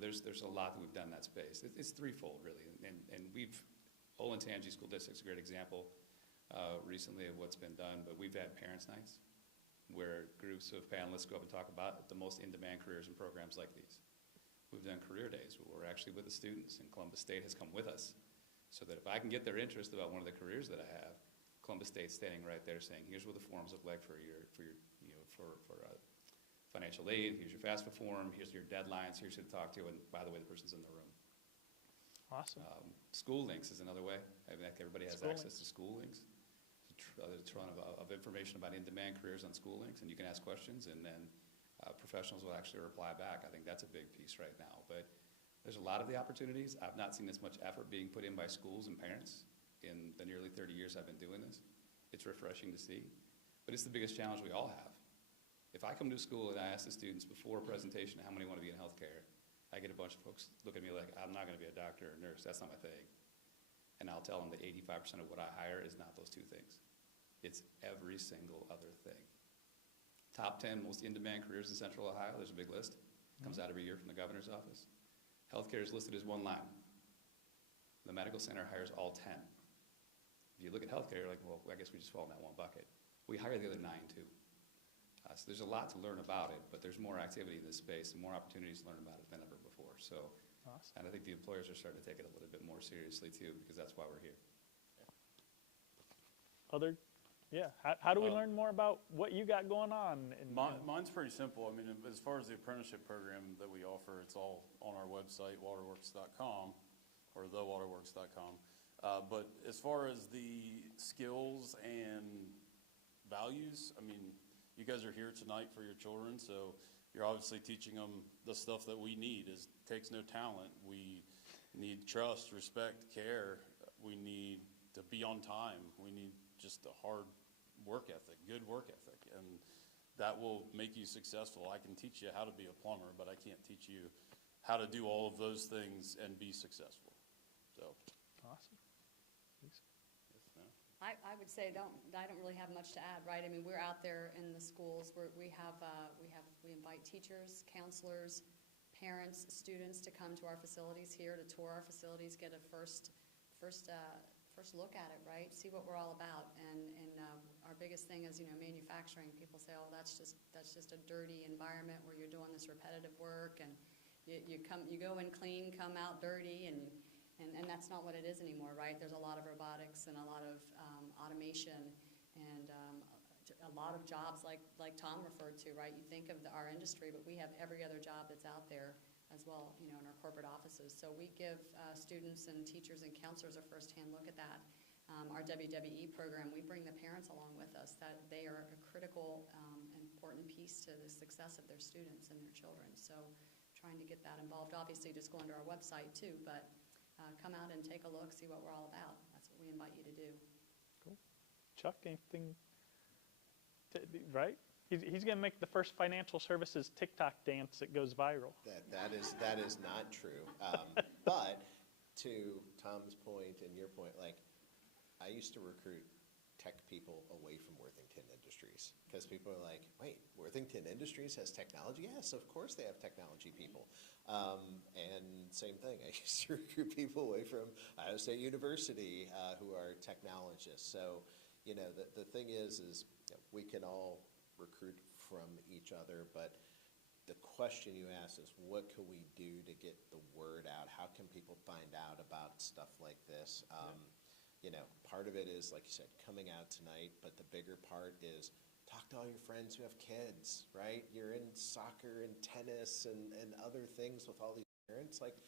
There's a lot that we've done in that space. It's threefold, really. And Olentangy School District's a great example recently of what's been done, but we've had parents' nights where groups of panelists go up and talk about the most in-demand careers and programs like these. We've done career days where we're actually with the students, and Columbus State has come with us so that if I can get their interest about one of the careers that I have, Columbus State's standing right there saying, here's what the forms look like for financial aid, here's your FAFSA form, here's your deadlines, here's who to talk to, and by the way, the person's in the room. Awesome. School links is another way. I mean, everybody has School access to school links. There's a ton of information about in-demand careers on school links, and you can ask questions, and then professionals will actually reply back. I think that's a big piece right now. But there's a lot of the opportunities. I've not seen this much effort being put in by schools and parents in the nearly 30 years I've been doing this. It's refreshing to see. But it's the biggest challenge we all have. If I come to school and I ask the students before a presentation how many want to be in healthcare, I get a bunch of folks look at me like, I'm not going to be a doctor or a nurse. That's not my thing. And I'll tell them that 85% of what I hire is not those two things. It's every single other thing. Top 10 most in-demand careers in Central Ohio. There's a big list. Comes out every year from the governor's office. Healthcare is listed as one line. The medical center hires all 10. If you look at healthcare, you're like, well, I guess we just fall in that one bucket. We hire the other 9 too. So there's a lot to learn about it, but there's more activity in this space and more opportunities to learn about it than ever before. So, Awesome. And I think the employers are starting to take it a little bit more seriously too, because that's why we're here. How do we learn more about what you got going on? Mine's pretty simple. I mean, as far as the apprenticeship program that we offer, it's all on our website, waterworks.com or thewaterworks.com. But as far as the skills and values, I mean, you guys are here tonight for your children, so you're obviously teaching them the stuff that we need. It takes no talent. We need trust, respect, care. We need to be on time. We need just a hard work ethic, good work ethic, and that will make you successful. I can teach you how to be a plumber, but I can't teach you how to do all of those things and be successful. So, Awesome. I would say I don't really have much to add, right? I mean, we're out there in the schools where we invite teachers, counselors, parents, students to come to our facilities here, to tour our facilities, get a first look at it, right? See what we're all about. And our biggest thing is, manufacturing. People say, oh, that's just a dirty environment where you're doing this repetitive work, and you go in clean, come out dirty, and that's not what it is anymore, right? There's a lot of robotics and a lot of automation and a lot of jobs like Tom referred to, right? You think of our industry, but we have every other job that's out there as well, in our corporate offices. So we give students and teachers and counselors a firsthand look at that. Our WWE program, we bring the parents along with us. That they are a critical, important piece to the success of their students and their children. So trying to get that involved. Obviously, just go onto our website too, but come out and take a look, see what we're all about. That's what we invite you to do. Chuck, anything, right? He's going to make the first financial services TikTok dance that goes viral. That is not true. But to Tom's point and your point, like, I used to recruit tech people away from Worthington Industries because people are like, wait, Worthington Industries has technology? Yes, of course they have technology people. And same thing, I used to recruit people away from Iowa State University who are technologists. So, you know, the thing is you know, we can all recruit from each other, but the question you ask is, what can we do to get the word out? How can people find out about stuff like this? You know, part of it is, like you said, coming out tonight, but the bigger part is talk to all your friends who have kids, right? You're in soccer and tennis and other things with all these parents. Like,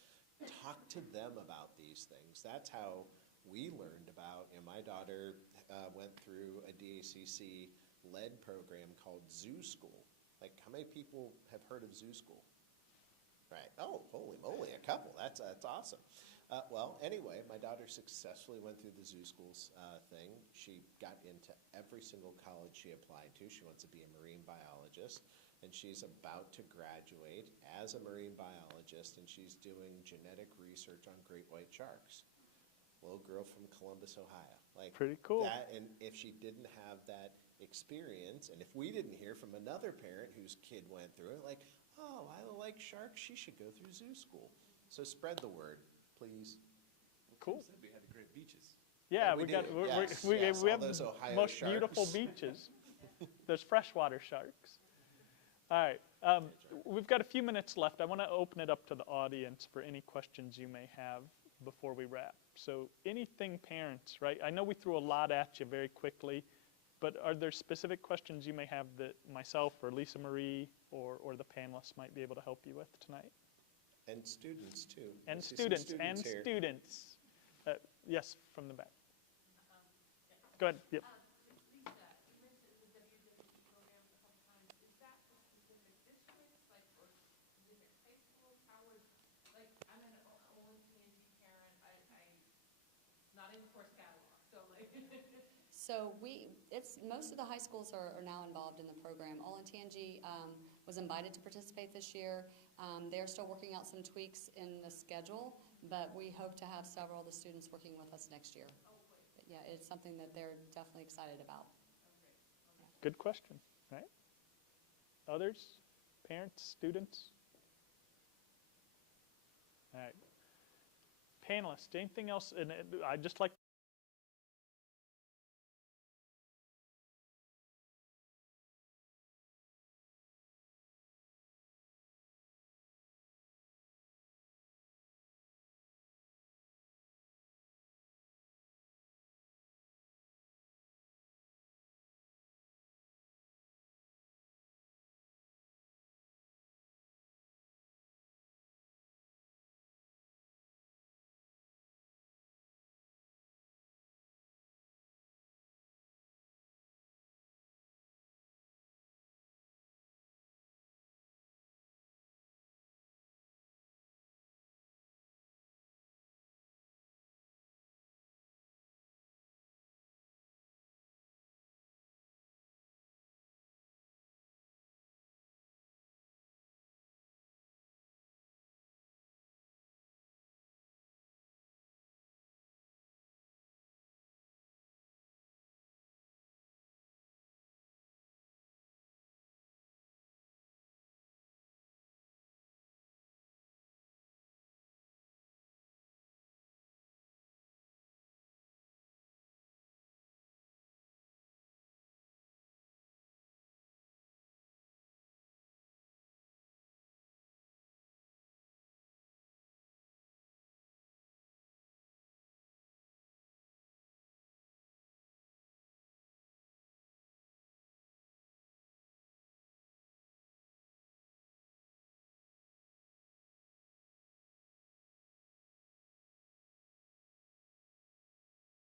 talk to them about these things. That's how we learned about, you know, my daughter went through a DACC-led program called Zoo School. Like, how many people have heard of Zoo School? Right. Oh, holy moly, a couple. That's awesome. Well, anyway, my daughter successfully went through the Zoo Schools thing. She got into every single college she applied to. She wants to be a marine biologist, and she's about to graduate as a marine biologist, and she's doing genetic research on great white sharks. Little girl from Columbus, Ohio. Like, Pretty cool. That, and if she didn't have that experience, and if we didn't hear from another parent whose kid went through it, like, oh, I like sharks, she should go through Zoo School. So spread the word, please. Cool. Said we had the great beaches. Yeah, we we got do. we Yes, we all have those the Ohio most sharks. beautiful beaches. There's freshwater sharks. All right, we've got a few minutes left. I want to open it up to the audience for any questions you may have before we wrap. So anything parents, right? I know we threw a lot at you very quickly, but are there specific questions you may have that myself or Lisa Marie or the panelists might be able to help you with tonight? And students, too. And I see some students, here. students. Yes, from the back. Go ahead. Yep. Lisa, you mentioned the WWT program a couple times. Is that for specific districts, like for specific high schools? How was, like, I'm an Olentangy parent. It's not in the course catalog, so like. So most of the high schools are now involved in the program. Olentangy was invited to participate this year. They're still working out some tweaks in the schedule, but we hope to have several of the students working with us next year. But yeah, it's something that they're definitely excited about. Good question, right? Others? Parents, students? All right. Panelists, anything else? And I'd just like